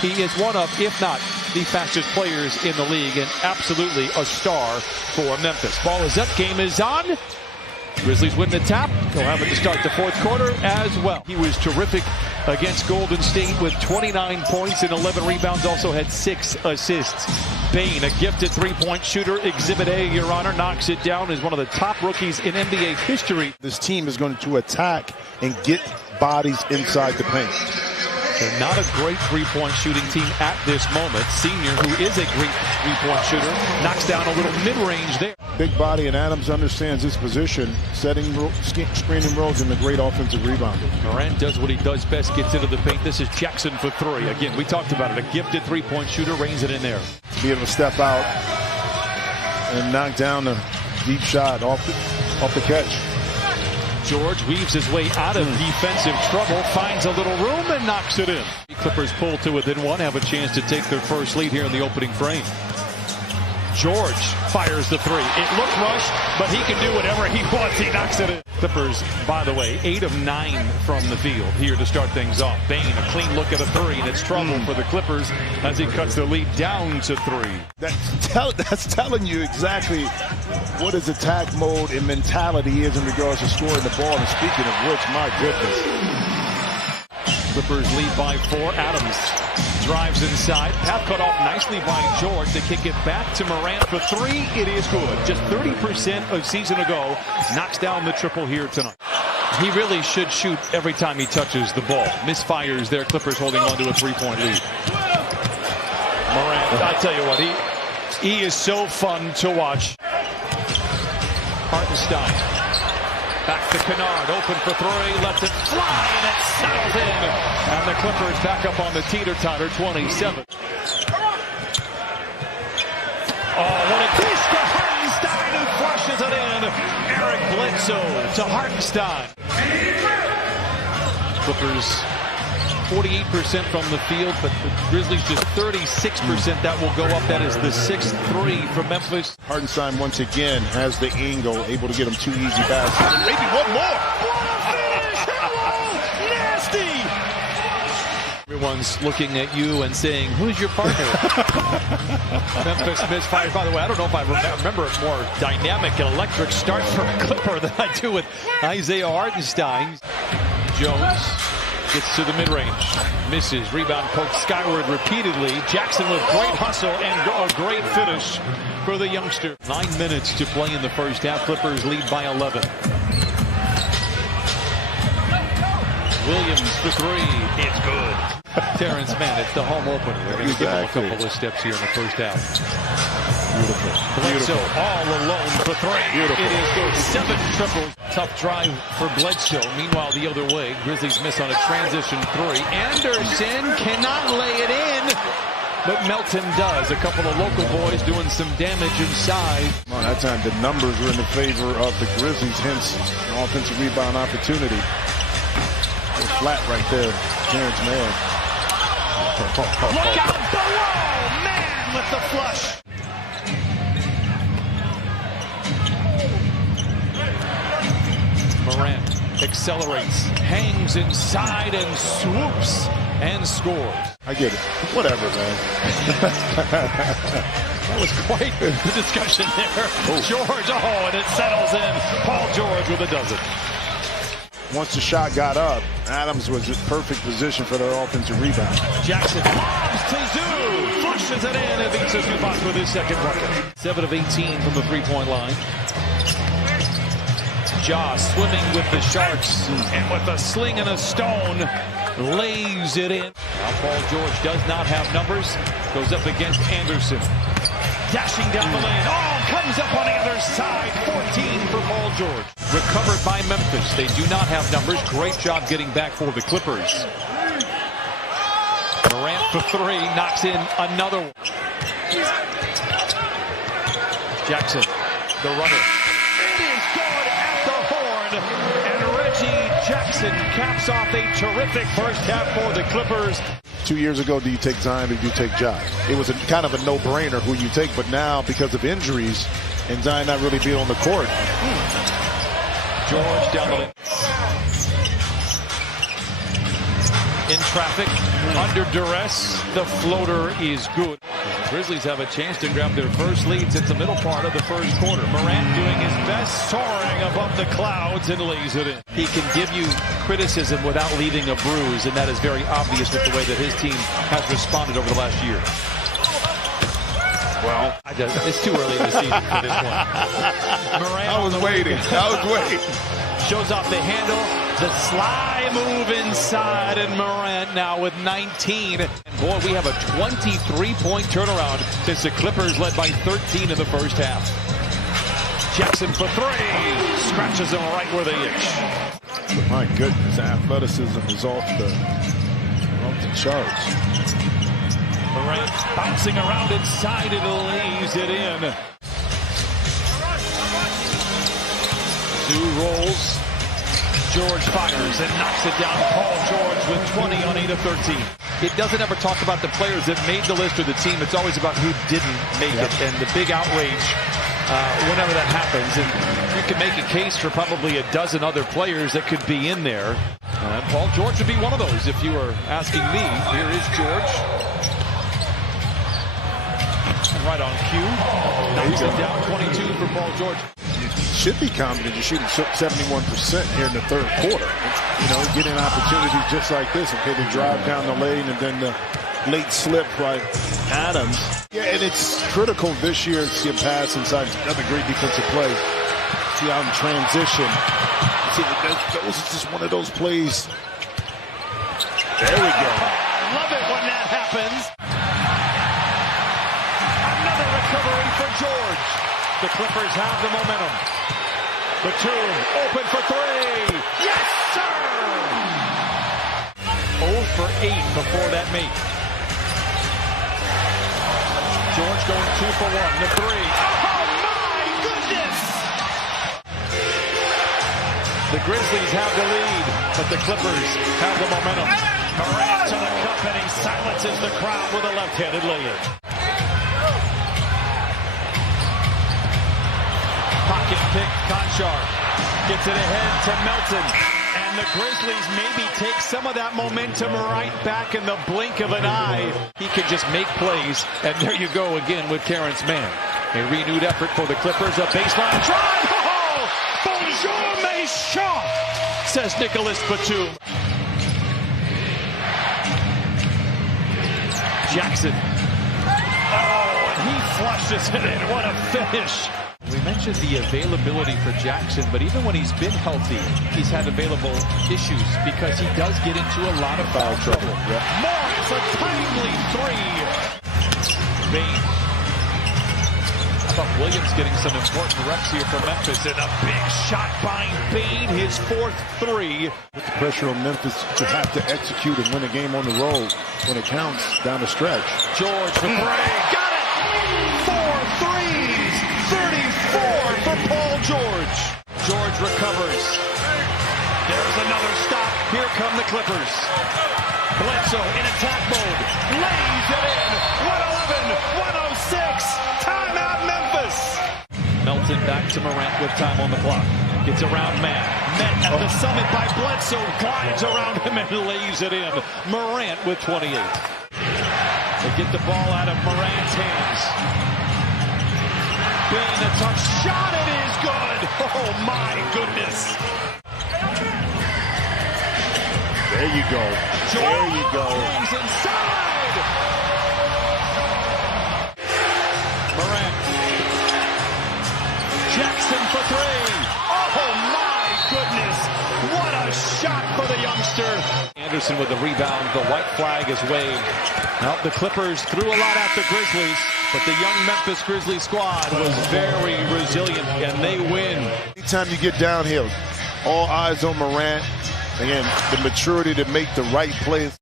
He is one of, if not the fastest players in the league, and absolutely a star for Memphis. Ball is up, game is on. Grizzlies win the tap. They'll have it to start the fourth quarter as well. He was terrific against Golden State with 29 points and 11 rebounds, also had 6 assists. Bane, a gifted three-point shooter, Exhibit A, Your Honor, knocks it down as one of the top rookies in NBA history. This team is going to attack and get bodies inside the paint. They're not a great three-point shooting team at this moment. Senior, who is a great three-point shooter, knocks down a little mid-range there. Big body, and Adams understands his position, setting screening roles, and a great offensive rebounder. Morant does what he does best, gets into the paint. This is Jackson for 3. Again, we talked about it. A gifted three-point shooter, reins it in there. To be able to step out and knock down a deep shot off the catch. George weaves his way out of defensive trouble, finds a little room, and knocks it in. Clippers pull to within 1, have a chance to take their first lead here in the opening frame. George fires the 3. It looked rushed, but he can do whatever he wants. He knocks it in. Clippers, by the way, 8 of 9 from the field here to start things off. Bane, a clean look at a 3, and it's trouble for the Clippers as he cuts the lead down to 3. That's telling you exactly what his attack mode and mentality is in regards to scoring the ball. And speaking of which, my goodness. Clippers lead by 4. Adams drives inside. Pass cut off nicely by George. They kick it back to Morant for 3. It is good. Just 30% of season ago. Knocks down the triple here tonight. He really should shoot every time he touches the ball. Misfires there. Clippers holding on to a 3-point lead. Morant, I tell you what, he is so fun to watch. Hartenstein. Back to Kennard, open for 3, lets it fly, and it settles in. And the Clippers back up on the teeter-totter, 27. Oh, what a dish to Hartenstein, who flushes it in. Eric Bledsoe to Hartenstein. Clippers 48% from the field, but the Grizzlies just 36%. That will go up. That is the 6th 3 from Memphis. Hartenstein once again has the angle, able to get him 2 easy baskets. And maybe one more. What a finish! Hello! Nasty! Everyone's looking at you and saying, who's your partner? Memphis misfires. By the way, I don't know if I remember a more dynamic and electric start for a Clipper than I do with Isaiah Hartenstein. Jones gets to the mid-range, misses, rebound poked skyward repeatedly. Jackson with great hustle and a great finish for the youngster. 9 minutes to play in the first half. Clippers lead by 11. Williams for 3. It's good. Terrence Mann, it's the home opener. They're going to give him a couple of steps here in the first half. Beautiful. Bledsoe all alone for 3. Beautiful. It is good. 7 triples. Tough drive for Bledsoe. Meanwhile, the other way, Grizzlies miss on a transition 3. Anderson cannot lay it in, but Melton does. A couple of local boys doing some damage inside. Well, that time the numbers were in the favor of the Grizzlies, hence an offensive rebound opportunity. Flat right there, Terrence Mann. Look out below! Man with the flush. Morant accelerates, hangs inside, and swoops and scores. I get it. Whatever, man. That was quite the discussion there. Oh. George, and it settles in. Paul George with a dozen. Once the shot got up, Adams was in perfect position for the offensive rebound. Jackson lobs to Zoo, flushes it in, and beats Zubac with his second bucket. 7 of 18 from the three-point line. Ja swimming with the Sharks, and with a sling and a stone, lays it in. Now Paul George does not have numbers, goes up against Anderson. Dashing down the lane, comes up on the other side, 14 for Paul George. Recovered by Memphis, they do not have numbers. Great job getting back for the Clippers. Morant for 3, knocks in another one. Jackson, the runner. It is good at the horn, and Reggie Jackson caps off a terrific first half for the Clippers. 2 years ago, do you take Zion or do you take Ja? It was kind of a no-brainer who you take, but now because of injuries and Zion not really being on the court. George down the lane. in traffic, under duress. The floater is good. The Grizzlies have a chance to grab their first lead since the middle part of the first quarter. Morant doing his best, soaring above the clouds, and lays it in. He can give you criticism without leaving a bruise, and that is very obvious with the way that his team has responded over the last year. Well, it's too early in the season for this one. Morant I was waiting. Shows off the handle, the sly move inside, and Morant now with 19. And boy, we have a 23-point turnaround since the Clippers led by 13 in the first half. Jackson for three, scratches them right where they itch. My goodness, athleticism is off the charts. Morant bouncing around inside and lays it in. Zoo rolls. George fires and knocks it down. Paul George with 20 on 8 of 13. It doesn't ever talk about the players that made the list or the team. It's always about who didn't make it, and the big outrage whenever that happens. And you can make a case for probably a dozen other players that could be in there. Paul George would be one of those if you were asking me. Here is George. Right on cue. Knocks it down. 22 for Paul George. You should be confident. You're shooting 71% here in the third quarter. You know, getting opportunities just like this. Okay, they drive down the lane and then the late slip by Adams. Yeah, and it's critical this year to see a pass inside. Another great defensive play. See out in transition. See, those is just one of those plays. There we go. Love it when that happens. Another recovery for George. The Clippers have the momentum. Batum open for three. Yes, sir! 0 for 8 before that make. George going 2 for 1. The three. Oh, my goodness! The Grizzlies have the lead, but the Clippers have the momentum. Morant to the cup, and he silences the crowd with a left-handed lay-in. Pocket pick, Conchar gets it ahead to Melton. And the Grizzlies maybe take some of that momentum right back in the blink of an eye. He can just make plays, and there you go again with Terrence Mann. A renewed effort for the Clippers, a baseline drive. Oh, bonjour, mes chants, says Nicholas Batum. Jackson. Oh, and he flushes it in. What a finish. We mentioned the availability for Jackson, but even when he's been healthy, he's had available issues because he does get into a lot of foul trouble. Yeah. Morris, a timely three. Bain. I thought Williams getting some important reps here for Memphis, and a big shot by Bain, his 4th three. With the pressure on Memphis, you have to execute and win a game on the road when it counts down the stretch. George for three. Got it! 4 threes! 34 for Paul George. George recovers. There's another stop. Here come the Clippers. Bledsoe in attack mode. Lays it in. 111, 106. Timeout Memphis. Melton back to Morant with time on the clock. Gets around Matt. Met at the summit by Bledsoe. Glides around him and lays it in. Morant with 28. They get the ball out of Morant's hands. Being a tough shot, it is good. Oh my goodness. There you go. There you go. He's inside. Morant. Jackson for three. Oh my goodness. What a shot for the youngster. Anderson with the rebound. The white flag is waved. Now the Clippers threw a lot at the Grizzlies, but the young Memphis Grizzlies squad was very resilient, and they win. Anytime you get downhill, all eyes on Morant. Again, the maturity to make the right plays.